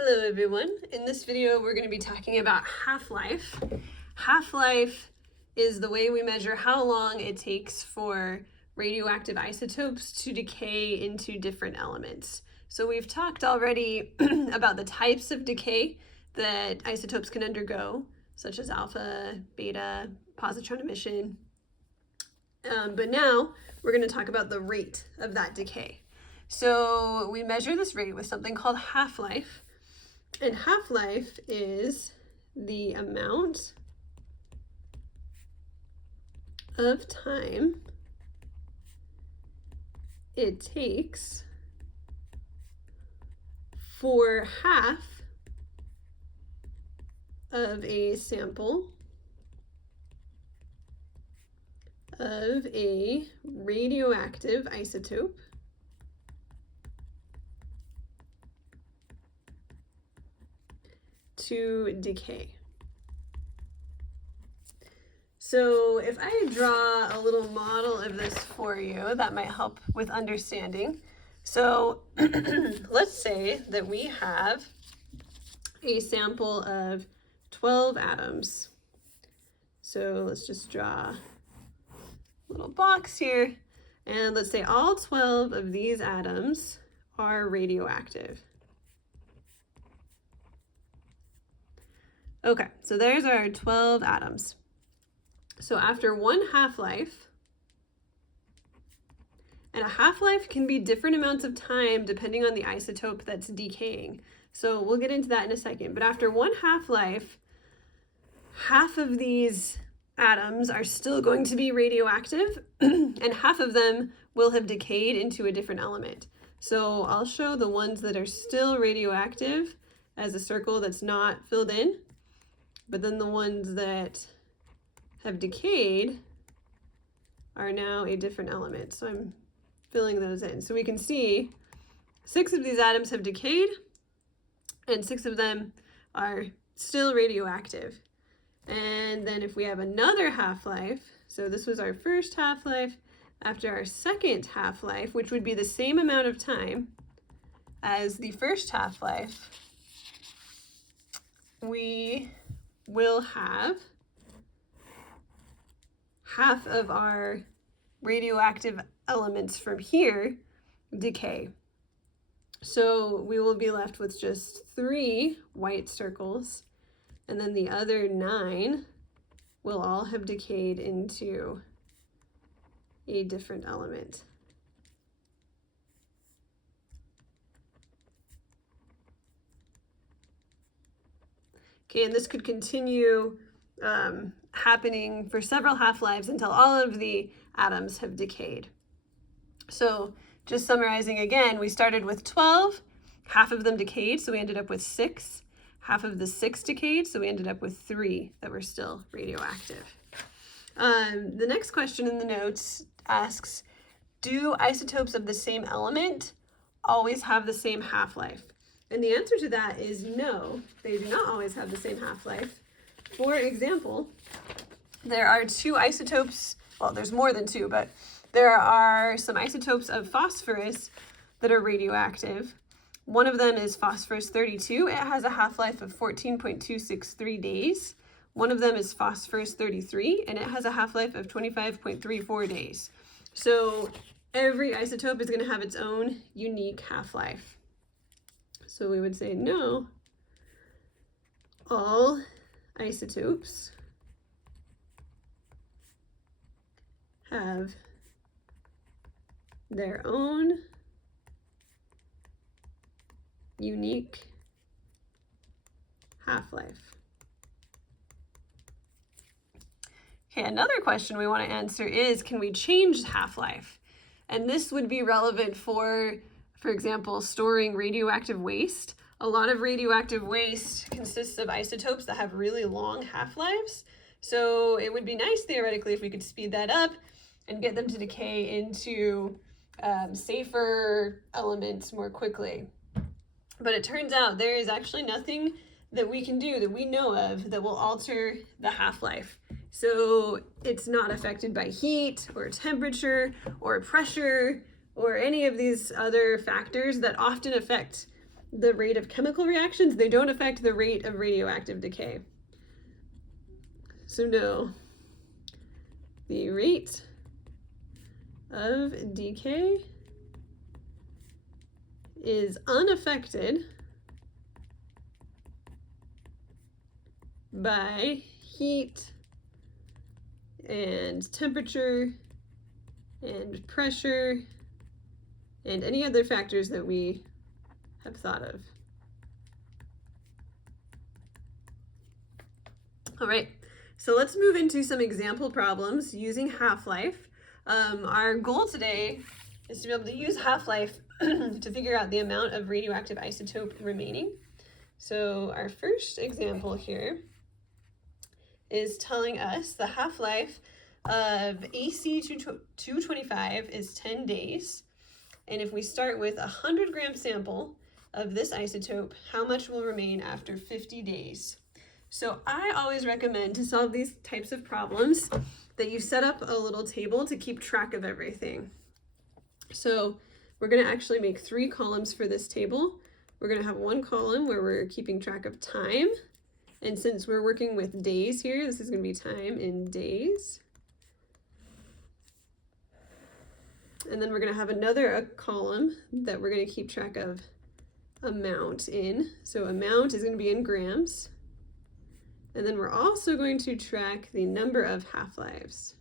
Hello everyone. In this video we're going to be talking about half-life. Half-life is the way we measure how long it takes for radioactive isotopes to decay into different elements. So we've talked already about the types of decay that isotopes can undergo, such as alpha, beta, positron emission. But now we're going to talk about the rate of that decay. So we measure this rate with something called half-life. And half-life is the amount of time it takes for half of a sample of a radioactive isotope to decay. So if I draw a little model of this for you, that might help with understanding. So let's say that we have a sample of 12 atoms. So let's just draw a little box here, and let's say all 12 of these atoms are radioactive. Okay, so there's our 12 atoms. So after one half-life, and a half-life can be different amounts of time depending on the isotope that's decaying. So we'll get into that in a second. But after one half-life, half of these atoms are still going to be radioactive, and half of them will have decayed into a different element. So I'll show the ones that are still radioactive as a circle that's not filled in. But then the ones that have decayed are now a different element. So I'm filling those in. So we can see 6 of these atoms have decayed and 6 of them are still radioactive. And then if we have another half-life, so this was our first half-life, after our second half-life, which would be the same amount of time as the first half-life, we will have half of our radioactive elements from here decay. So we will be left with just 3 white circles, and then the other 9 will all have decayed into a different element. Okay, and this could continue happening for several half-lives until all of the atoms have decayed. So just summarizing again, we started with 12, half of them decayed, so we ended up with 6. Half of the 6 decayed, so we ended up with 3 that were still radioactive. The next question in the notes asks, do isotopes of the same element always have the same half-life? And the answer to that is no, they do not always have the same half-life. For example, there are 2 isotopes, well, there's more than 2, but there are some isotopes of phosphorus that are radioactive. One of them is phosphorus 32. It has a half-life of 14.263 days. One of them is phosphorus 33, and it has a half-life of 25.34 days. So every isotope is going to have its own unique half-life. So we would say no, all isotopes have their own unique half-life. Okay, another question we want to answer is, can we change half-life? And this would be relevant for example, storing radioactive waste. A lot of radioactive waste consists of isotopes that have really long half-lives. So it would be nice theoretically if we could speed that up and get them to decay into safer elements more quickly. But it turns out there is actually nothing that we can do that we know of that will alter the half-life. So it's not affected by heat or temperature or pressure or any of these other factors that often affect the rate of chemical reactions. They don't affect the rate of radioactive decay. So no, the rate of decay is unaffected by heat and temperature and pressure and any other factors that we have thought of. All right, so let's move into some example problems using half-life. Our goal today is to be able to use half-life to figure out the amount of radioactive isotope remaining. So our first example here is telling us the half-life of AC-225 is 10 days. And if we start with a 100-gram sample of this isotope, how much will remain after 50 days? So I always recommend to solve these types of problems that you set up a little table to keep track of everything. So we're going to actually make 3 columns for this table. We're going to have one column where we're keeping track of time. And since we're working with days here, this is going to be time in days. And then we're going to have another column that we're going to keep track of amount in. So amount is going to be in grams. And then we're also going to track the number of half-lives.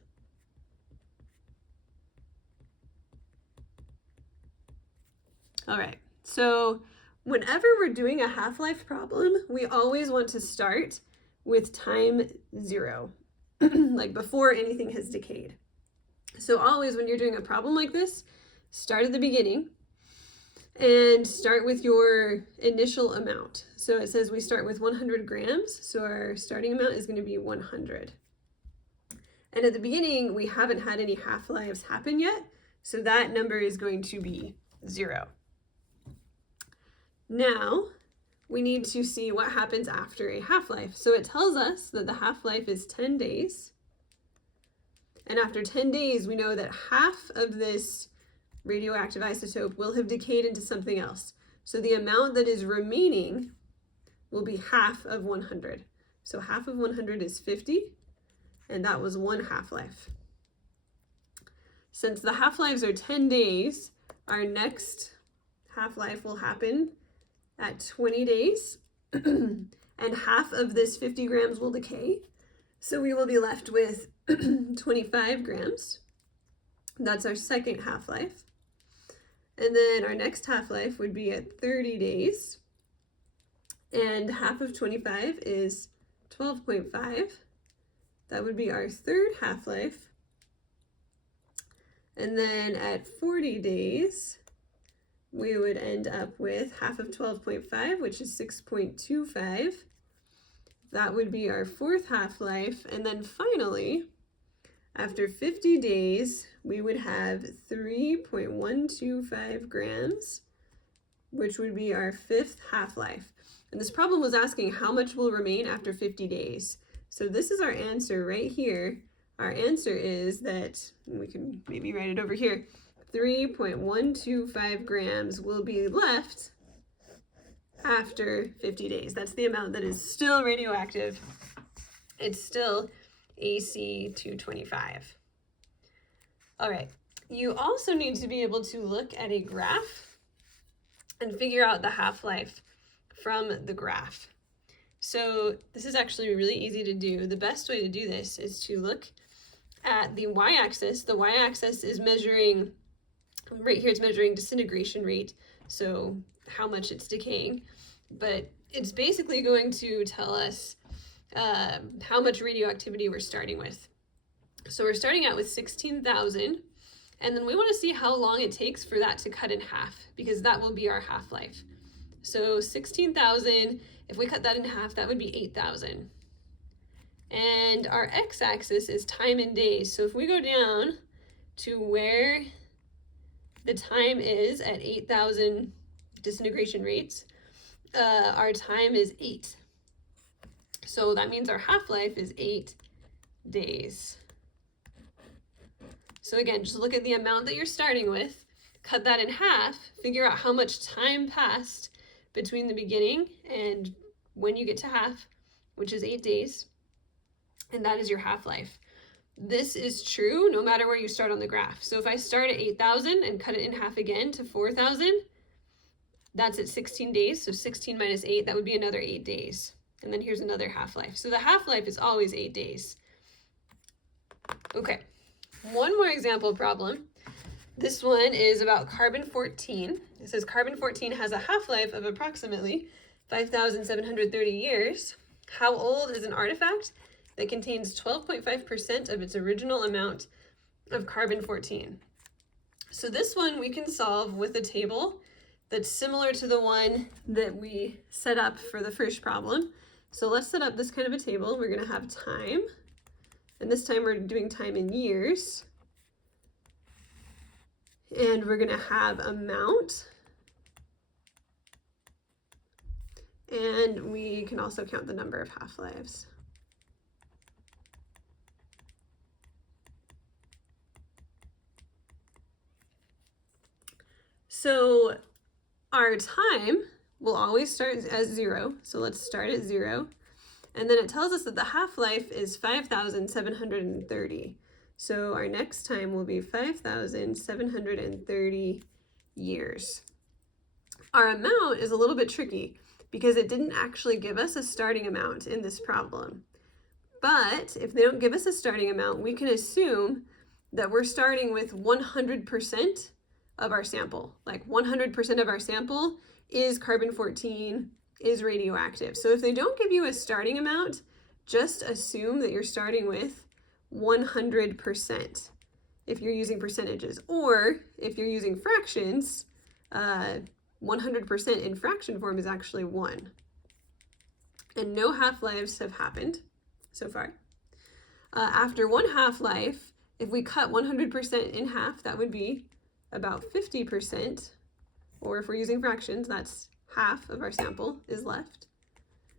All right, so whenever we're doing a half-life problem, we always want to start with time 0, like before anything has decayed. So always when you're doing a problem like this, start at the beginning and start with your initial amount. So it says we start with 100 grams, so our starting amount is going to be 100. And at the beginning, we haven't had any half-lives happen yet, so that number is going to be 0. Now, we need to see what happens after a half-life. So it tells us that the half-life is 10 days. And after 10 days, we know that half of this radioactive isotope will have decayed into something else. So the amount that is remaining will be half of 100. So half of 100 is 50, and that was 1 half-life. Since the half-lives are 10 days, our next half-life will happen at 20 days, and half of this 50 grams will decay. So we will be left with 25 grams. That's our second half-life. And then our next half-life would be at 30 days. And half of 25 is 12.5. That would be our third half-life. And then at 40 days, we would end up with half of 12.5, which is 6.25. That would be our fourth half-life. And then finally, after 50 days, we would have 3.125 grams, which would be our fifth half-life. And this problem was asking how much will remain after 50 days. So this is our answer right here. Our answer is that, we can maybe write it over here, 3.125 grams will be left after 50 days. That's the amount that is still radioactive. It's still AC-225. All right, you also need to be able to look at a graph and figure out the half-life from the graph. So this is actually really easy to do. The best way to do this is to look at the y-axis. The y-axis is measuring, right here it's measuring disintegration rate, so how much it's decaying. But it's basically going to tell us how much radioactivity we're starting with. So we're starting out with 16,000, and then we want to see how long it takes for that to cut in half, because that will be our half-life. So 16,000, if we cut that in half, that would be 8,000. And our x-axis is time in days. So if we go down to where the time is at 8,000 disintegration rates, our time is 8. So that means our half-life is 8 days. So again, just look at the amount that you're starting with, cut that in half, figure out how much time passed between the beginning and when you get to half, which is 8 days, and that is your half-life. This is true no matter where you start on the graph. So if I start at 8,000 and cut it in half again to 4,000, that's at 16 days. So 16 minus 8, that would be another 8 days. And then here's another half-life. So the half-life is always 8 days. Okay, one more example problem. This one is about carbon-14. It says carbon-14 has a half-life of approximately 5,730 years. How old is an artifact that contains 12.5% of its original amount of carbon-14? So this one we can solve with a table that's similar to the one that we set up for the first problem. So let's set up this kind of a table. We're going to have time, and this time we're doing time in years. And we're going to have amount, and we can also count the number of half-lives. So our time will always start as 0. So let's start at 0. And then it tells us that the half-life is 5,730. So our next time will be 5,730 years. Our amount is a little bit tricky because it didn't actually give us a starting amount in this problem. But if they don't give us a starting amount, we can assume that we're starting with 100% of our sample. Like 100% of our sample is carbon-14, is radioactive. So if they don't give you a starting amount, just assume that you're starting with 100% if you're using percentages. Or if you're using fractions, 100% in fraction form is actually 1. And no half-lives have happened so far. After one half-life, if we cut 100% in half, that would be about 50%. Or if we're using fractions, that's half of our sample is left.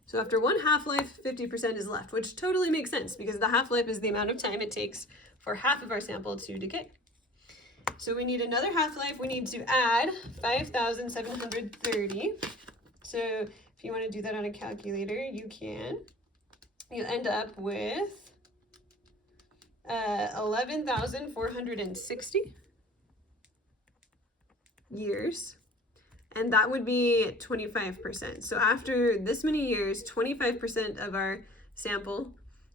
So after one half-life, 50% is left, which totally makes sense because the half-life is the amount of time it takes for half of our sample to decay. So we need another half-life. We need to add 5,730. So if you want to do that on a calculator, you can. You'll end up with 11,460 years. And that would be 25%. So after this many years, 25% of our sample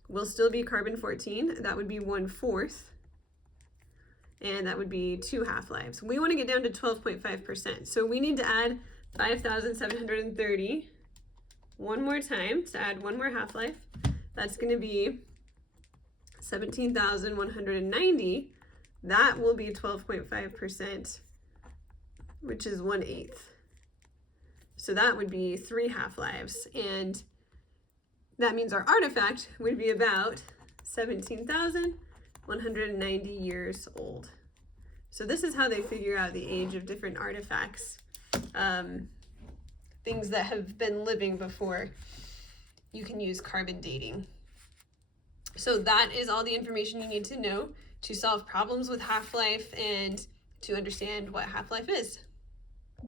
will still be carbon-14. That would be 1/4. And that would be 2 half-lives. We want to get down to 12.5%. So we need to add 5,730 one more time to add one more half-life. That's going to be 17,190. That will be 12.5%. which is 1/8. So that would be 3 half-lives. And that means our artifact would be about 17,190 years old. So this is how they figure out the age of different artifacts, things that have been living before you can use carbon dating. So that is all the information you need to know to solve problems with half-life and to understand what half-life is.